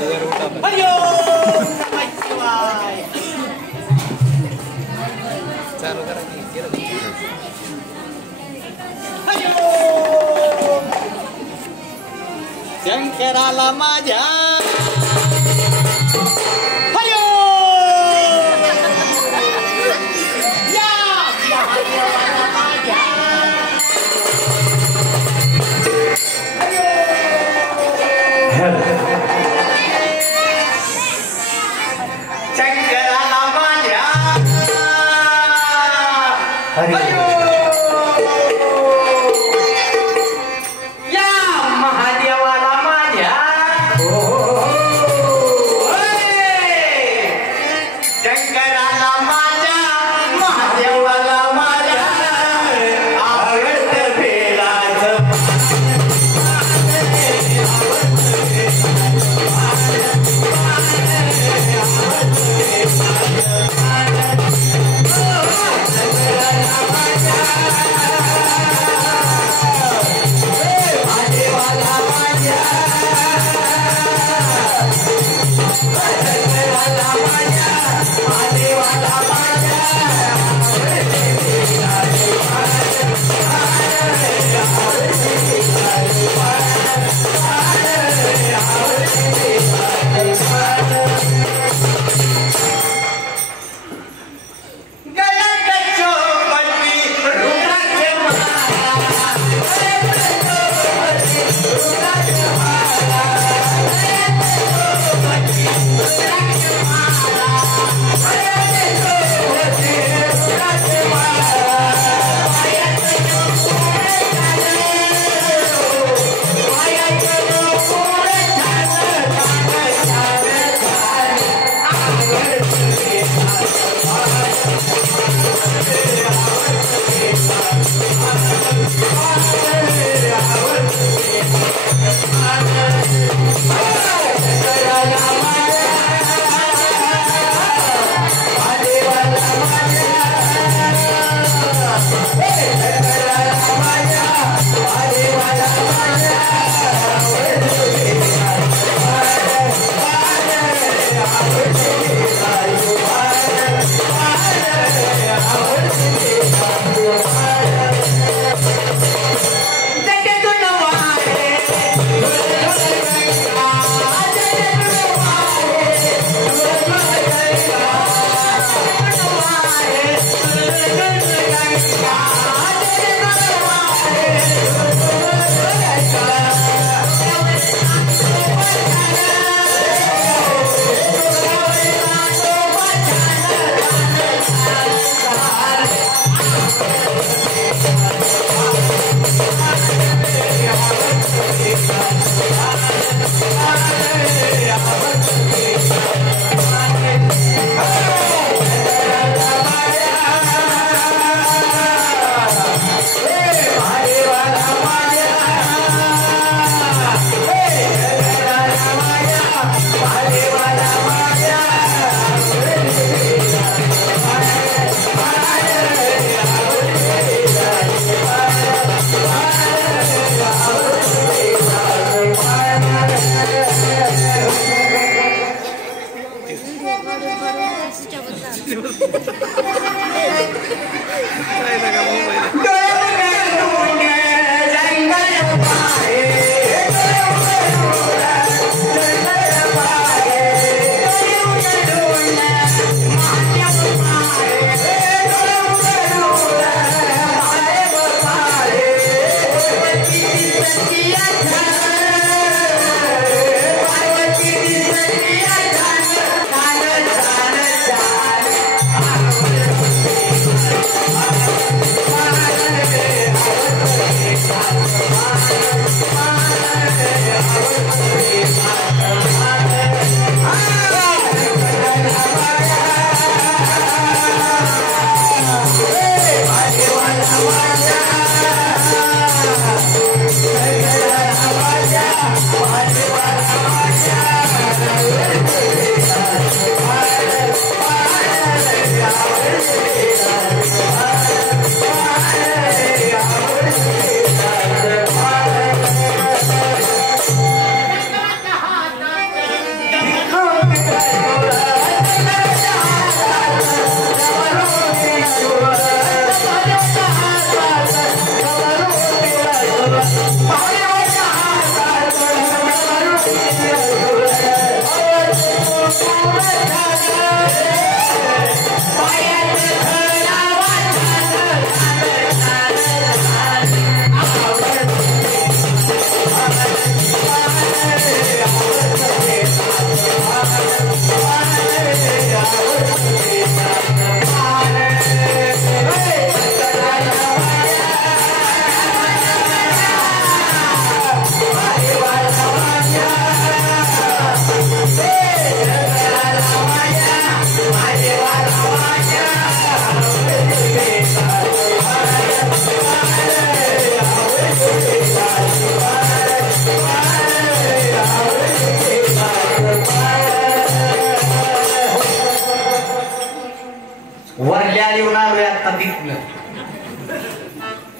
अयो शिवाय चालू करा शंकराला माझ्या हयो या महादेवाला माझ्या शंकराला माझ्या हयो Bye.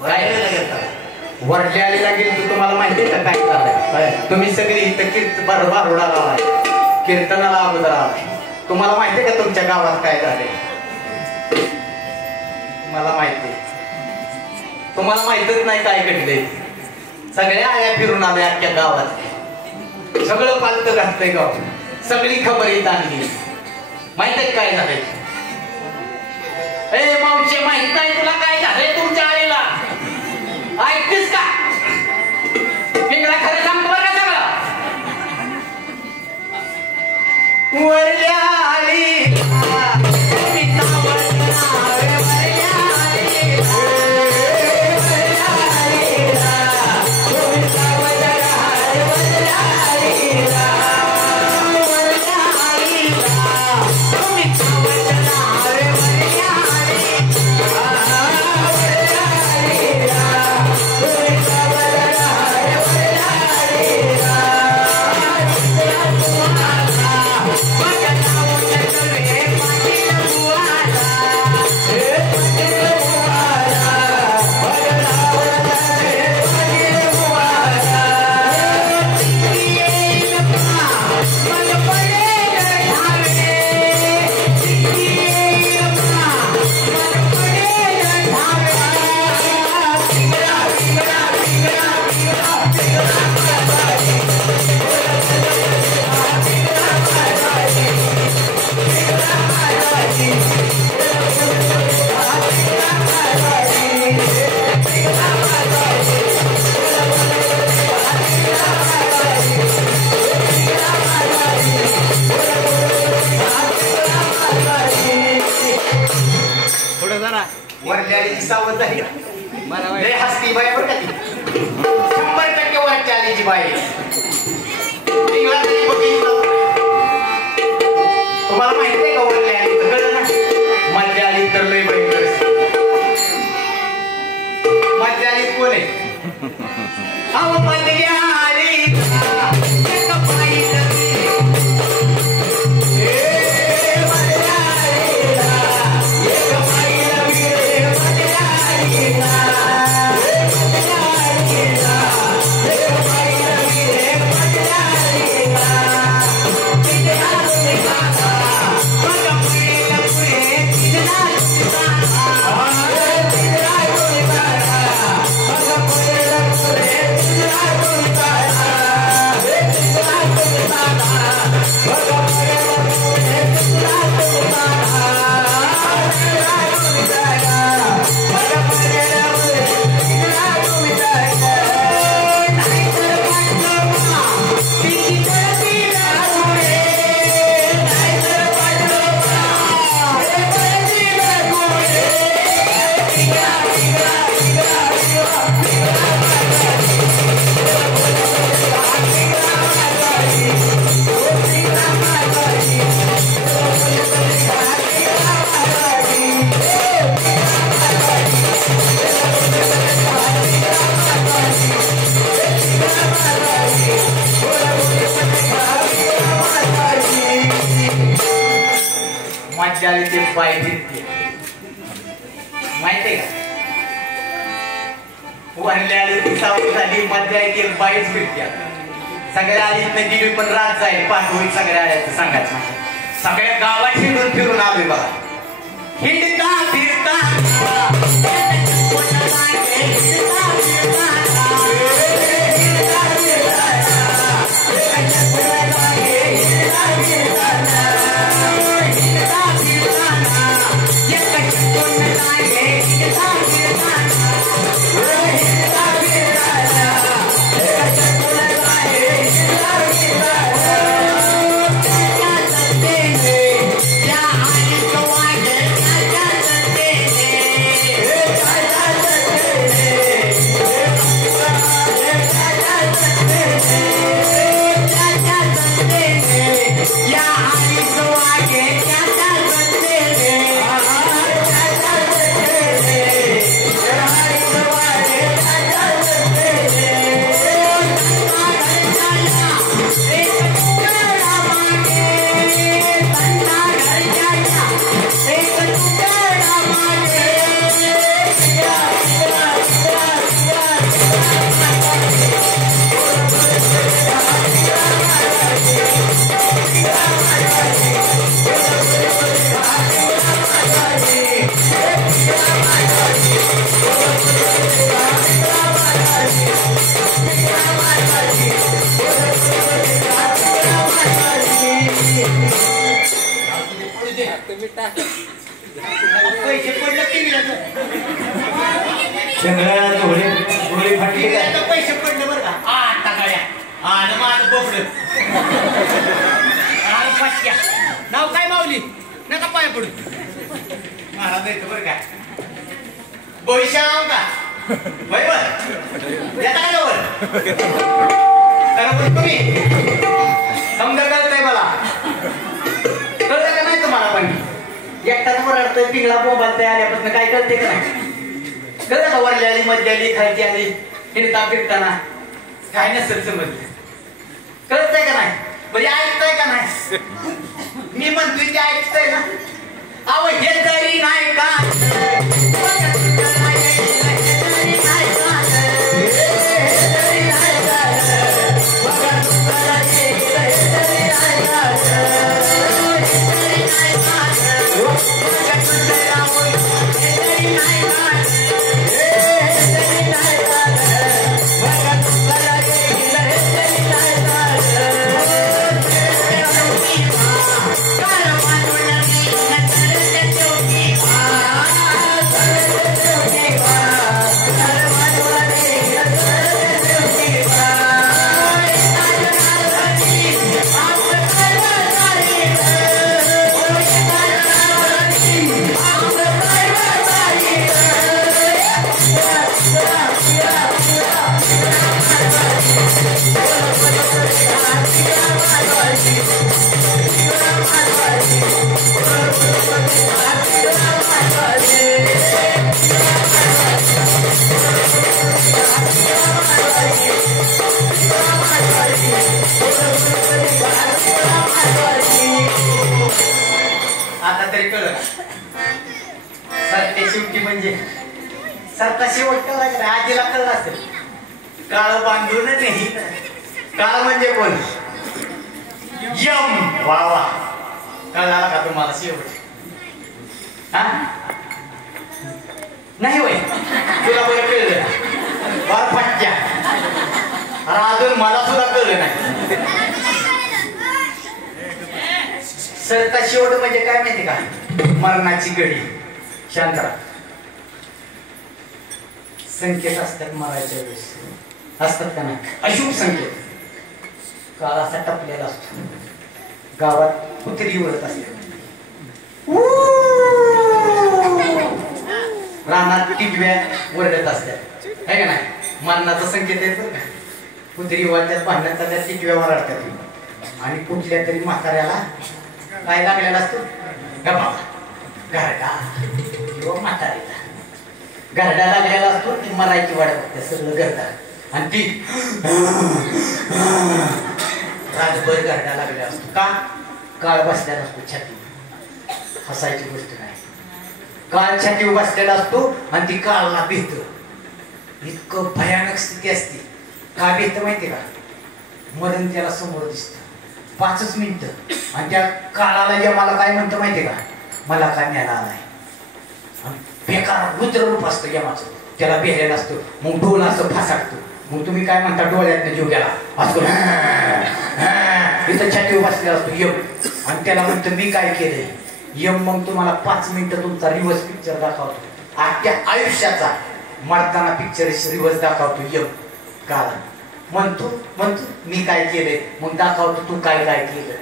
वरल्या आलेला गेली तुम्हाला माहिती आहे का काय झालंय? तुम्ही सगळी इथं बारोडा लावाय कीर्तनाला अगोदर आलाय. तुम्हाला माहिती आहे का तुमच्या गावात काय झालंय? मला माहिती, तुम्हाला माहितच नाही काय घडलंय. सगळ्या आया फिरून आल्या अख्ख्या गावात, सगळं पालत घातलंय गाव, सगळी खबर येत आणली. माहित आहे काय झालंय? ए मावशी, माहित नाही तुला काय झालंय तुमच्या आईला? ऐकतेस का? पिंगळा खरं सांगतो बरं का सगळं. वरल्या आली वरल्याची सावध झाली. लय हसती बाई बरं का ती, 100% वरच्या आलीची बाई. तुम्हाला माहिती आहे का वरल्या आली तर कळलं ना? मध्य आली तर लय बाई. मध्य आली कोण आहे? अहो मध्य आली बाई फिरते. माहितीये का? वरल्या आली ती सावध झाली, मध्य आली बाईच फिरत्या. सगळ्या आलीत नाही दिली पण रात जाईल पाठवून सगळ्या आल्याचं सांगायचं. सगळ्या गावात हिंडून फिरून आलोय बघा. हिंडता फिरता सगळं जोडी फाटली ठीक आहे, काय आता पैसे पडले बरं का आता गाड्या आणि माझं बोकडं आणि फाटक्या नाव काय माऊली नका पाय पडू महाराज येतो बरं का भविष्य नाव का बरोबर येता का जवळ खरं बोल तुम्ही समजा कळतंय मला कळतं का नाही तुम्हाला पण एकटाच ओरडतोय पिंगळा बोंबालतोय आल्यापासून काय कळते का नाही कळतं का वरली आली मध्य आली खायची आली फिरता फिरताना काय नसेल समजलं कळतंय का नाही म्हणजे ऐकतंय का नाही मी म्हणतोय ते ऐकतंय ना अव हे तरी नाही का आता तरी कळलं सत्य शेवटी म्हणजे सरता शेवट कळला आजीला कळलं असेल काळ बांधून नाही काळ म्हणजे कोण यम वा वा कळला का तुम्हाला शेवट हा नाही होय तुला बरं कळलं फार फटक्या अरे अजून मला सुद्धा कळलं नाही सरता शेवट म्हणजे काय माहिती का मरणाची घडी शांतरा संकेत असतात मरायच्या वेळेस असतात का नाही अशुभ संकेत काळ असा टपलेला असतो गावात कुत्री उडत असते रानात टिटव्या ओरडत असतात है का नाही मरणाचा संकेत आहे बरं का कुत्री वाटतात भांडण्यात त्या टिटव्या ओरडतात आणि कुठल्या तरी म्हाताऱ्याला काय लागलेला असतो गप्पा घरडा किंवा म्हातारीला घरडा लागलेला असतो ती मरायची वाट बघते सगळं घरडा आणि ती रातभर घरडा लागलेला असतो का काळ बसलेला असतो छाती हसायची गोष्ट नाही काळ छाती बसलेला असतो आणि ती काळला भीत इतकं भयानक स्थिती असते का भीत माहिती का मरण त्याला समोर दिसतं 5च मिनिटं आणि त्या काळाला जे मला काय म्हणतं माहिती का मला काय न्यायला आलाय बेकार रुद्ररूप असतं यमाचं त्याला बेलेला असतो मग डोल असं फासाकतो मग तुम्ही काय म्हणता डोळ्यातनं जीव गेला असतो इथं छाती बसलेला असतो यम आणि त्याला म्हणतं मी काय केलंय यम मग तुम्हाला 5 मिनिटं तुमचा रिवर्स पिक्चर दाखवतो आजच्या आयुष्याचा मरताना पिक्चर रिवर्स दाखवतो यम काळा म्हणतो मी काय केलंय मग दाखवतो तू काय काय केलं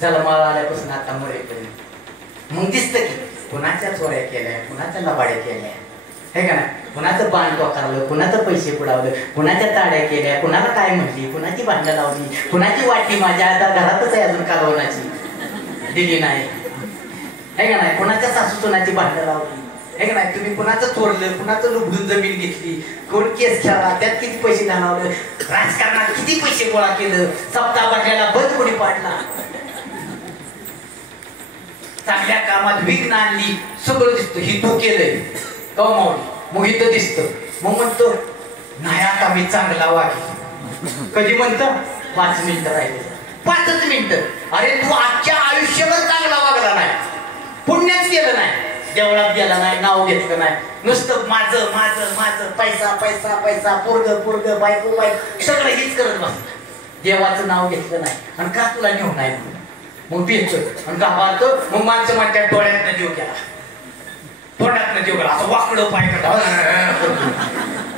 जन्माला आल्यापासून आता मरेपर्यंत मग दिसतं की कुणाच्या चोऱ्या केल्या कुणाच्या लबाड्या केल्या हे का नाही कुणाचं बाण टोकारलं कुणाचं पैसे बुडावलं कुणाच्या ताड्या केल्या कुणाला काय म्हटली कुणाची भांडणं लावली कुणाची वाटी माझ्या आता घरातच आहे अजून कालवणाची दिली नाही हे का नाही कुणाच्या सासू सोनाची भांडणं लावली हे का नाही तुम्ही कुणाचं चोरलं कुणाचं लुबडून जमीन घेतली कोण केस खेळला त्यात किती पैसे घालवलं राजकारणात किती पैसे गोळा केलं सप्ताह भरल्याला बंद कोणी पाडला चांगल्या कामात विघ्न आणली सगळं दिसतं ही तू केलंय कमावली मग इथं दिसतं मग म्हणतो नाही आता मी चांगला वागेल कधी म्हणतं 5 मिनिटं राहिले 5च मिनिटं अरे तू आजच्या आयुष्यभर चांगला वागला नाही पुण्याच केलं नाही देवळात गेला नाही नाव घेतलं नाही नुसतं माझं माझं माझं पैसा पैसा पैसा पोरग बायको बायको सगळं हीच करत बसलं देवाचं नाव घेतलं नाही आणि का तुला नेऊ नाही मग पियतोय आणि गावात मग माणसं म्हणतात डोळ्यात जीव गेला तोंडात जेवढं असं वाकडं पाय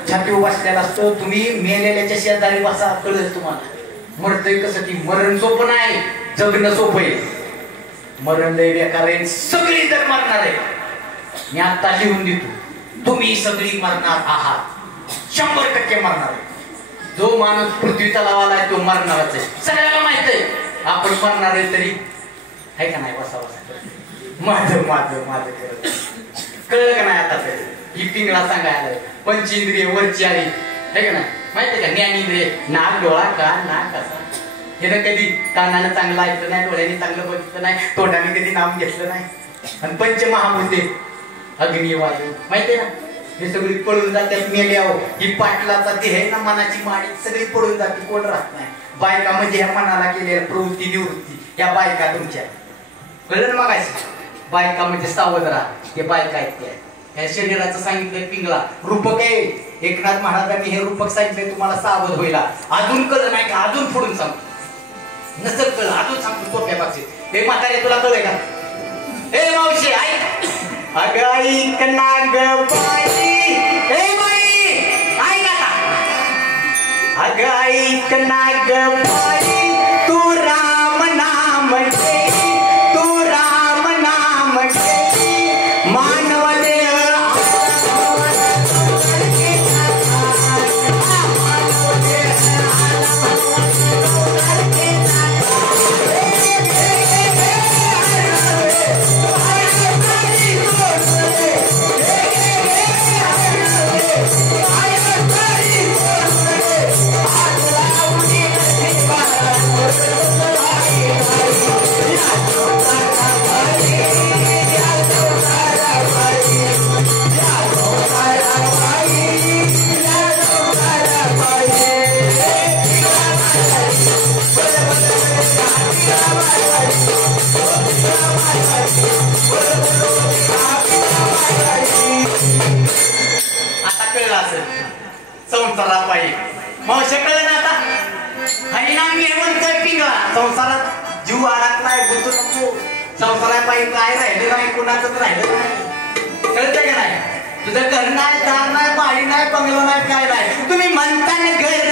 छाती बसलेला असतो. तुम्ही मेलेल्याच्या शेजारी बसा, कळलं तुम्हाला. मरतय कसं की मरण सोपं नाही, जगणं सोपं आहे. मरण लय बेकार आहे, सगळी जण मरणार आहे. मी आता लिहून देतो, तुम्ही सगळी मरणार आहात, 100% मरणार आहे. जो माणूस पृथ्वीचा लावाला आहे तो मरणारच आहे, सगळ्याला माहित आहे. आपण मरणार आहे तरी आहे का नाही बसा बसा माझं माझं माझं करत कळलं का नाही. आता तरी ही पिंगळा सांगायला पंचेंद्रिय वरची आली आहे का नाही, माहिती का. ज्ञानेंद्रिय नाक, डोळा, कान, नाक असा. हे ना कधी कानानं चांगलं ऐकलं नाही, डोळ्याने चांगलं बघितलं नाही, तोंडाने कधी नाम घेतलं नाही. आणि पंचमहाभूते अग्नी, वायू, माहितीये ना, हे सगळी पळून जातात मेल्यावर. ही पाटलाचा देह आहे ना, मनाची माडी सगळी पळून जाते, कोण राहत नाही. बायका म्हणजे ह्या मनाला केलेल्या प्रवृत्ती निवृत्ती, या बायका तुमच्या. कळलं ना मगाशी, बायका म्हणजे सावध राहा, हे बायका आहेत त्या. या शरीराचं सांगितलंय पिंगळा, रूपक आहे. एकनाथ महाराजांनी हे रूपक सांगितलंय तुम्हाला सावध व्हायला. अजून कळलं नाही का, अजून फोडून सांगतो. नसत कळलं अजून सांगतो सोप्या पाक्षी. हे म्हातारे तुला कळलंय का? ए मावशी ऐक, अगं ऐक ना ग बाई, ए बाई ऐक आता, अगं ऐक ना ग बाई, तू राम नाम घे, तू राम नाम घे, मानव देह संसारात जीव अडकलाय, गुंतू नको. संसारापायी काय राहिलं नाही, कुणाचंच राहिलं नाही. कळतंय का नाही? तुझं घर नाही, दार नाही, बाळी नाही, बंगला नाही, काय नाही. तुम्ही म्हणता ना घर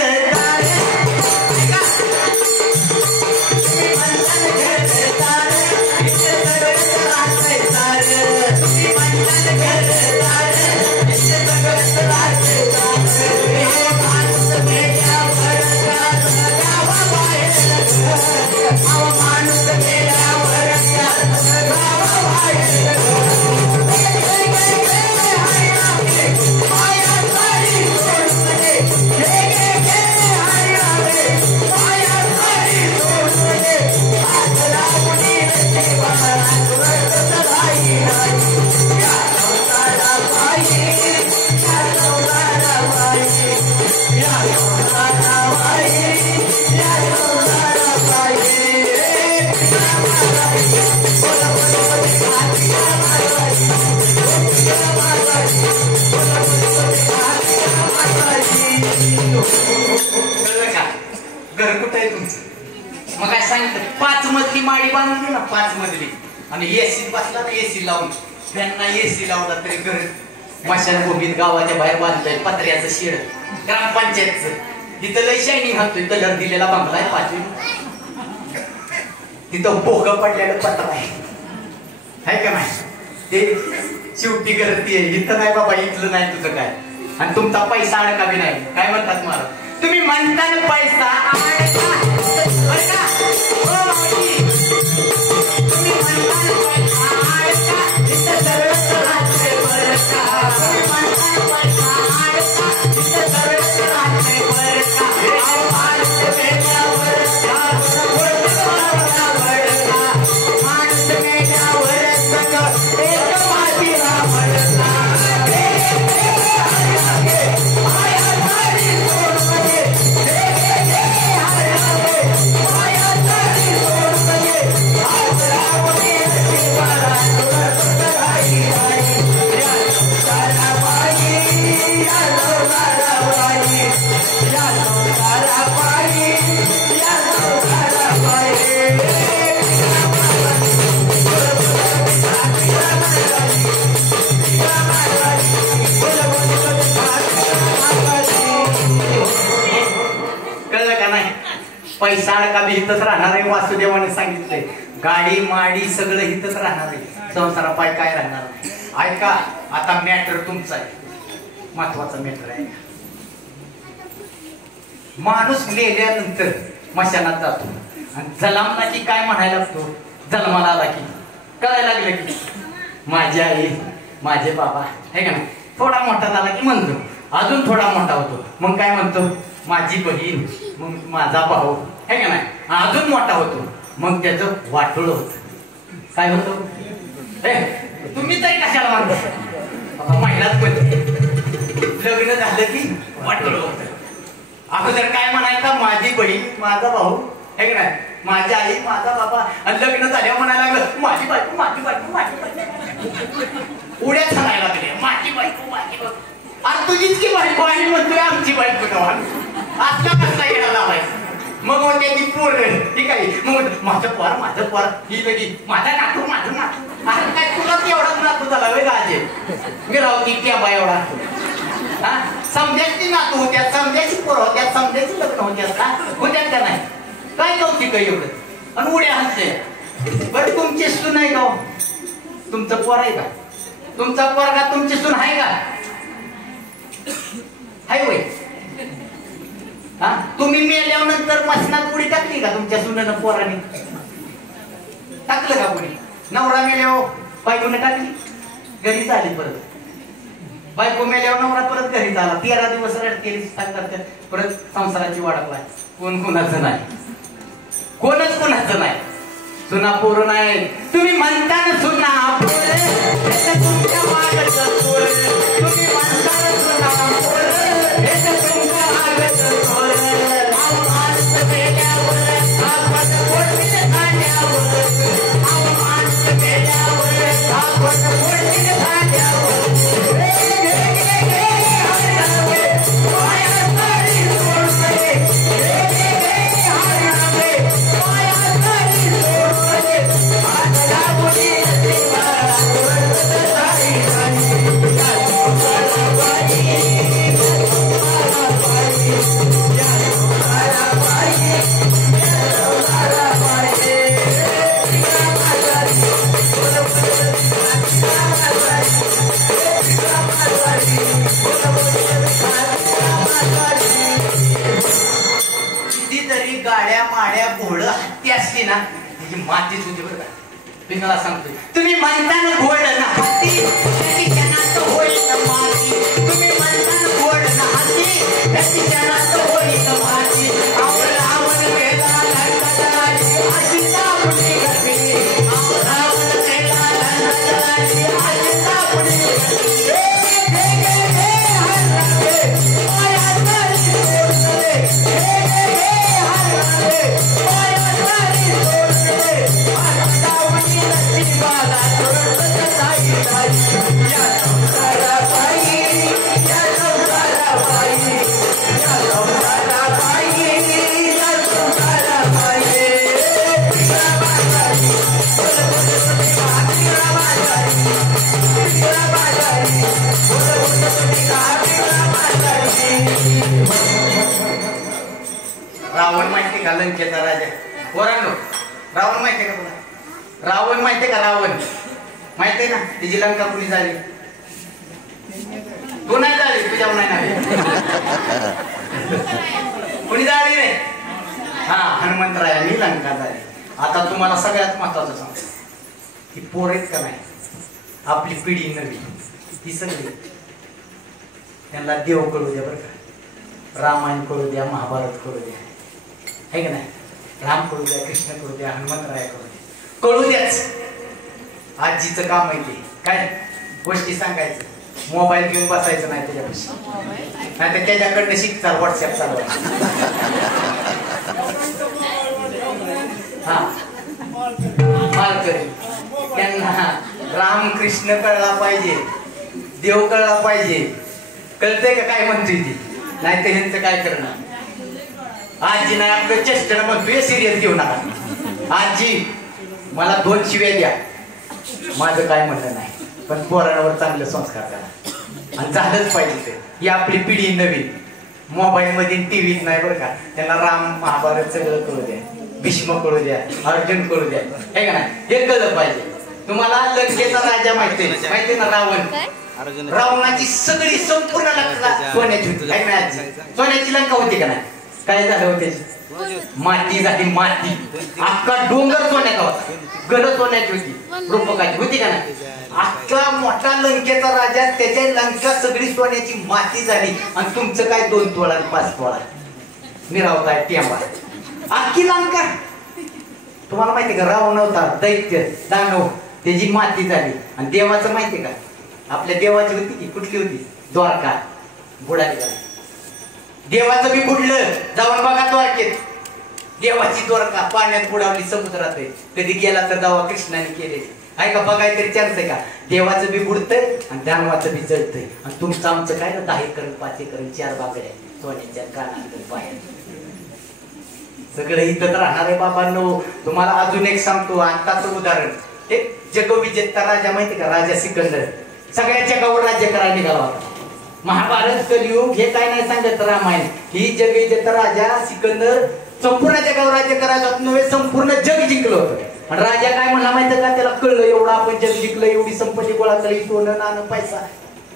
घर कुठं आहे तुमचं? मग काय सांगितलं, 5 मजली माडी बांधली ना, 5 मजली, आणि एसी बसला ना, एसी लावून त्यांना एसी लावला तरी घर मशानभूमीत गावाच्या बाहेर बांधलंय पत्र्याचं शेड, ग्रामपंचायतचं. तिथं लय शायनिंग घालतोय, कलर दिलेला बांगला आहे 5. तिथं भोग पडलेलं पत्र आहे का नाही? ते शेवटी गर्दी आहे. इथं नाही बाबा, इथलं नाही तुझं काय. आणि तुमचा पैसा अडका बी नाही. काय म्हणतात मला, तुम्ही म्हणताल पैसा अडका, बरं का? हो मावशी, तुम्ही म्हणताल पैसा अडका, इथं सरळ राहते बरं का? तुम्ही म्हणताल पैसा अडका, इथं सरळ राहते बरं का? माणूस मेल्यावर माणूस मेल्यावर एक मातीला म्हणला. पैसा अडका बी इथंच राहणार आहे. वासुदेवाने सांगितलंय गाडी माडी सगळं इथंच राहणार आहे. संसारापाय काय राहणार नाही. ऐका आता मॅटर तुमचा आहे, महत्वाचा मॅटर आहे. माणूस मेल्यानंतर मशानात जातो आणि जन्मला की काय म्हणायला लागतो. जन्माला आला की कळायला लागलं की माझी आई माझे बाबा आहे का नाही. थोडा मोठा झाला की म्हणतो, अजून थोडा मोठा होतो मग काय म्हणतो माझी बहीण, मग माझा भाऊ आहे का नाही. अजून मोठा होतो मग त्याचं वाटोळ होत. काय होतं तुम्ही तरी कशाला म्हणता. महिलाच पण लग्न झालं की वाटोळ होत. अगोदर काय म्हणायचं माझी बहीण माझा भाऊ आहे का नाही, माझी आई माझा बाबा. आणि लग्न झाल्यावर म्हणायला लागलं माझी बायको माझी बायको माझी बायको. उड्या सांगायला लागले माझी बायको माझी बायको. अरे तुझीच की बायको आई म्हणतोय आमची बायको तेव्हा असला कसला येणार लावायचा. मग होते ती पोर ठीक आहे. मग माझं पोर ही लगी माझा नातू माझं नातू. अरे काय तुला एवढाच नातू झाला वे राजे. मी राहती त्या बाय एवढा हा समजायची नातू होत्या, समजायची पोर होत्या, समजायची लग्न होत्या का होत्या का नाही. काय कौतिक एवढं आणि उड्या हसते. बरं तुमची सून आहे का, तुमचं पोर आहे का, तुमचा पोरगा तुमची सून आहे का, हाय वय. हा तुम्ही मेल्यानंतर मसनात उडी टाकली का तुमच्या सुनेनं पोराने टाकलं का कोणी. नवरा मेल्यावर बायकोने टाकली घरी झाली. परत बायको मेल्यावर नवरा परत घरी झाला. 13 दिवस रडकेली करतात. परत संसाराची वाढत नाही. कोण कोणाचं नाही, कोणच कोणाचं नाही. सुना पोर नाही. तुम्ही म्हणता ना सुना पोर तुमच्या मागच पोर. तुम्ही म्हणता ना सुना पोर तुमच्या मागच पोर. माणसं मेल्यावर आपण पोटीने खाण्यावर, माणसं मेल्यावर आपण पोटीने खाण्यावर. गाड्या माड्या घोड हत्ती असली ना त्याची मातीच होती बरं का. मी मला सांगतोय तुम्ही म्हणता ना घोड ना हत्ती त्याची जनात होईल ना माती. तुम्ही म्हणता ना घोड ना हत्ती त्याची जनात होईल ना माती. रावण केला लंकाची अशी सापडी गती. रावण केला लंकाची अशी सापडी गती. रावण माहिती का लंकेचा राजा. पोरांनो रावण माहितीये का तुला. रावण माहितीये का. रावण माहितीये ना तिची लंका कुणी झाली. तू नाही झाली तुझ्या नाही कुणी झाली रे. हा हनुमंतरायांनी लंका झाली. आता तुम्हाला सगळ्यात महत्वाचं सांगतो की पोरेत का नाही आपली पिढी नवी ती सगळी त्यांना देव कळू द्या बरं का. रामायण कळू द्या, महाभारत कळू द्या है का नाही. राम कळू द्या, कृष्ण कळू द्या, हनुमंतराय कळू द्या, कळू द्याच. आजीचं काम आहे ते काय गोष्टी सांगायचं. मोबाईल घेऊन बसायचं नाही त्याच्यापाशी, नाही तर त्याच्याकडनं शिकतात व्हॉट्सअप चालवा. हा मालकरी त्यांना राम कृष्ण कळला पाहिजे, देव कळला पाहिजे. कळतंय का काय म्हणतोय ती. नाही तर ह्यांचं काय करणार. आजी नाही आपलं चेष्टेनं म्हणतोय सिरियस घेऊ नका. आजी मला 2 शिव्या द्या, माझं काय म्हणणं नाही, पण पोरांवर चांगले संस्कार करा आणि झालंच पाहिजे ते. ही आपली पिढी नवीन मोबाईल मध्ये टीव्हीत नाही बरं का. त्यांना राम महाभारत सगळं कळू द्या, भीष्म कळू द्या, अर्जुन कळू द्या, हे का नाही, हे कळलं पाहिजे. तुम्हाला लंकेचा राजा माहिती ना, रावण. रावणाची सगळी संपूर्ण लंका सोन्याची होती, काय नाही सोन्याची लंका होती का नाही. काय झालं होते, माती झाली, माती. अख्खा डोंगर सोन्याचा होता, गड सोन्याची होती, रूपकाची होती का नाही. अख्खा मोठा लंकेचा राजा, त्याच्या लंका सगळी सोन्याची माती झाली. आणि तुमचं काय 2 तोळा 5 तोळा मिरावताय टेंबा, अख्खी लंका. तुम्हाला माहिती का, रावण होता दैत्य दानव, त्याची माती झाली. आणि देवाचं माहिती का, आपल्या देवाची होती की कुठली होती, द्वारका, बुडाली का. देवाचं बी बुडलं, जाऊन बघा द्वारकेत. देवाची द्वारका पाण्यात बुडावली, समुद्रात आहे. कधी गेला तर दावा कृष्णाने केले आहे का, बघाय तरी चान्स आहे का. देवाचं बी बुडतंय आणि दानवाचं बी जळतंय. आणि तुमचं आमचं काय ना, 10 एकर 5 एकर 4 बागड्या सोन्याच्या कानात पायात, सगळं इथं राहणार आहे बाबांनो. तुम्हाला अजून एक सांगतो, आत्ताचं उदाहरण. एक जगविजेता राजा माहिती का, राजा सिकंदर. सगळ्या जगावर राज्य करायला निघाला होता. महाभारत कलियुग हे काय नाही सांगत रामायण. ही जगविजेता राजा सिकंदर संपूर्ण जगावर राज्य करायचं नव्हे, संपूर्ण जग जिंकलं होतं. आणि राजा काय म्हणला माहिती का, त्याला कळलं एवढं आपण जग जिंकलं, एवढी संपत्ती गोळा केली, सोनं नाणं पैसा,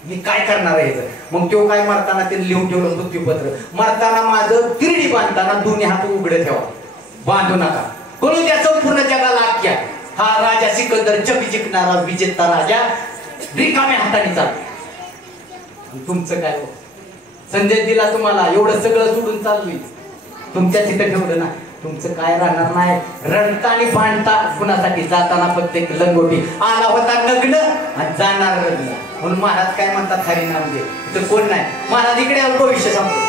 मी काय करणार आहे. मग तो काय मरताना त्याने लिहून ठेवलं मृत्यूपत्र. मरताना माझं तिरडी बांधताना दोन्ही हात उघडे ठेवा, बांधू नका, कळू द्या संपूर्ण जगाला आख्या. हा राजा सिकंदर जग जिंकणारा विजेता राजा रिकाम्या हाताने चालतो. तुमचं काय हो, संजय दिला तुम्हाला, एवढं सगळं सोडून चालली, तुमच्या तिथं ठेवलं ना, तुमचं काय राहणार नाही. रडता आणि भांडता कुणासाठी, जाताना फक्त एक लंगोटी, आला होता लग्न आणि जाणार लग्न. म्हणून महाराज काय म्हणतात, हरी नाम दे. इथं कोण नाही, महाराज इकडे आलो, भविष्य सांगतो,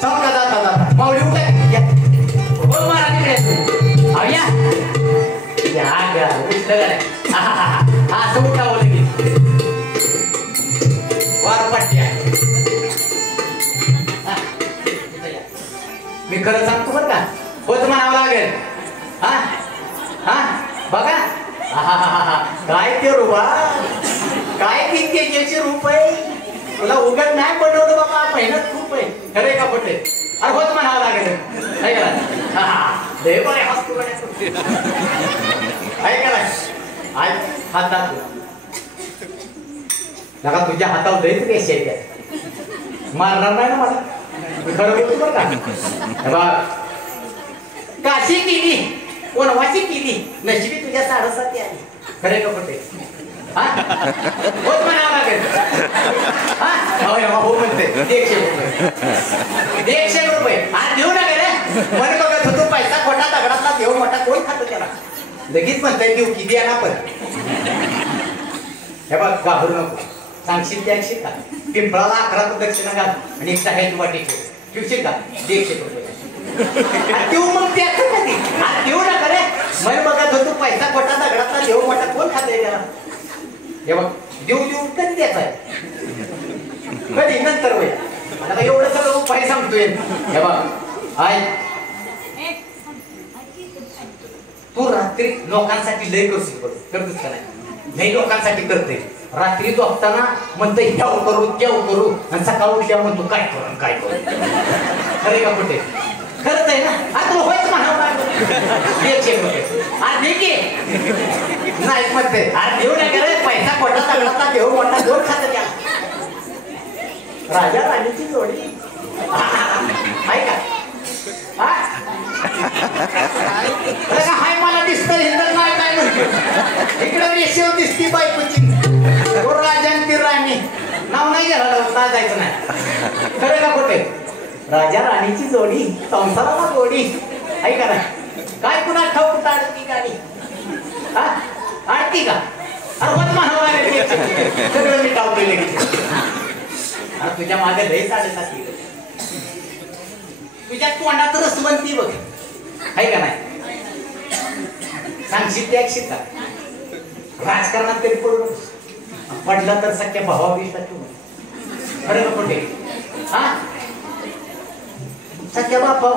सांगता जाता जाता माऊली उठा, हो महाराज इकडे असं उठावं लगेच, वारपट्ट्या. मी खरं सांगतो बरं का, होत म्हणावं लागेल. हा हा बघा, काय ते रूपा, काय किती रूप आहे, तुला उगत नाही बनवलं बाबा, मेहनत खूप आहे. खरे का पटे, अरे होत म्हणावं लागेल. काय करा लय बरे हसतो काय करा, आज हातात नका, तुझ्या हातावर जायचं कशी आहे, मारणार नाही ना मला, खरं बोलतो बरं का. काशी केली, वनवासी केली, नशिबी तुझ्या साडेसाती आली. खरे का पटे, होत म्हणावं लागेल. हो म्हणते 100 रुपये आज देऊ नका रे. मन बघत होतो पैसा खोटा दगडातला देऊ मोठा, कोण खातो त्याला. लगेच म्हणताय देऊ किती आहे ना, पण हे बघ घाबरू नको, सांगशील त्या का, पिंपळाला 11 दक्षिणा घाल आणि एक सहाय्याची वाटी ठेवशील का, 100 रुपये देऊ. मग देऊ नका रे. मन बघत होतो पैसा खोटा दगडातला देऊ मोठा, कोण खातोय त्याला. हे बघ देऊ देऊ कधी द्यायचा आहे, कधी नंतर होईल. आता एवढं सगळं उपाय सांगतोय. हे बघ आय, तू रात्री लोकांसाठी लय करतोस का नाही, लय लोकांसाठी करते. रात्री झोपताना म्हणतो ह्याव करू तेव करू, आणि सकाळ उठल्या म्हणतो काय करू काय करू. खरे का कुठे, खरंच आहे ना. आता होयच म्हणावं लागलं 100 रुपये आज दे की नाही म्हणते, आज देऊ नका रे, पैसा खोटा सगळा देऊ मोठा, दोन खात त्या राजा राणीची जोडी आहे का. हाय मला दिसतं हिंदर नाही काय म्हणतो, इकडे रेषेव दिसती बायकोची, राजा ती राणी नाव नाही घ्यायला जायचं नाही. खरं का कुठे, राजा राणीची जोडी संसाराला जोडी आहे का नाही. काय कुणा ठाऊ कुठं अडती गाडी, अडती का, अरे म्हणावं लागेल सगळं मी टावतोय लगेच. तुझ्या मागे लय साडेसाती, तुझ्या तोंडात रसवंती बघ आहे का नाही. सांगशील त्या का, राजकारणात तरी पडलो, पडला तर सख्या भावाविषयी खरं कुठे, हा सख्या बापा.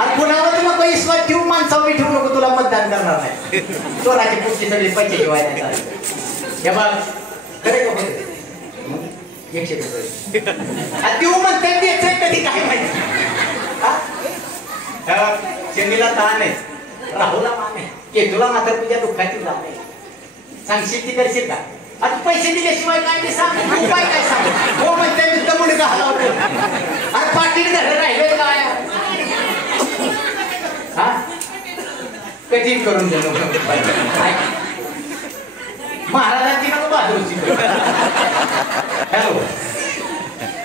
अरे कुणावर मग विश्वास ठेवू, माणसावर ठेवू नको, तुला मतदान करणार नाही. चोराची पुष्टी सगळी पैसे ठेवायला. हे बघ खरे का 100 रुपये देऊ म्हणतात द्यायचंय कधी काय माहिती. शनीला ताण आहे, राहुला मान आहे, केतूला मात्र तुझ्या दुःखाची जाण आहे. सांगशील ती करशील का? आता पैसे दिल्याशिवाय काय ते सांग, उपाय काय सांग. हो म्हणते मी तर मुलगा हलावतो. अरे पाटील घरी राहिले काय हा कठीण करून देतो महाराजांची नको बहादूरची. हॅलो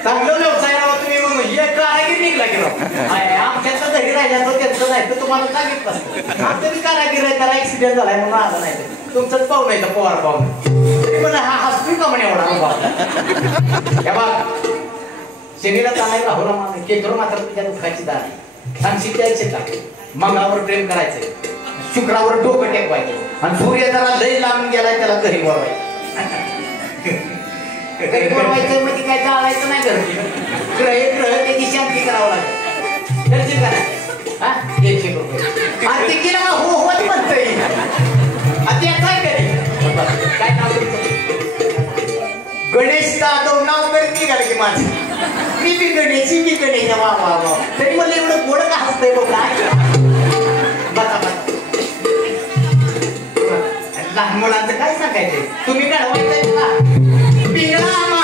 चांगलं व्यवसाय राहा तुम्ही. मग हे कारागीर निघला की आमच्यात घरी राहिला तो त्यांचं नाही तर तुम्हाला सांगितलं आमचं बी कारागीर आहे, त्याला ऍक्सिडेंट झालाय म्हणून आला नाही. तुमचंच पाहून नाही तर पवार पाहून पण हा हसतोय का म्हणे एवढा. शनीला चालाय राहुला मान केंद्र मात्र तुझ्या दुःखाची दार आहे. सांगशील द्यायचे का? मंगावर प्रेम करायचंय, शुक्रावर डोकं टेकवायचं आणि सूर्य जरा लय लांब गेलाय त्याला घरी बोलवायचं. घरी बोलवायचं म्हणजे काय जाळायचं नाही ग्रह त्याची शांती करावं लागेल. करशील का नाही? 100 रुपये आणि ते केलं का हो होत म्हणतोय. काय करी काय नाव गणेश जाधव नाव कर निघाल की माझं. मी बी गणेश वा वा वा तरी मला एवढं गोड का हसतंय बघ. बघा लहान मुलांचं काय सांगायचंय. तुम्ही घडवायचंय का पिंगळा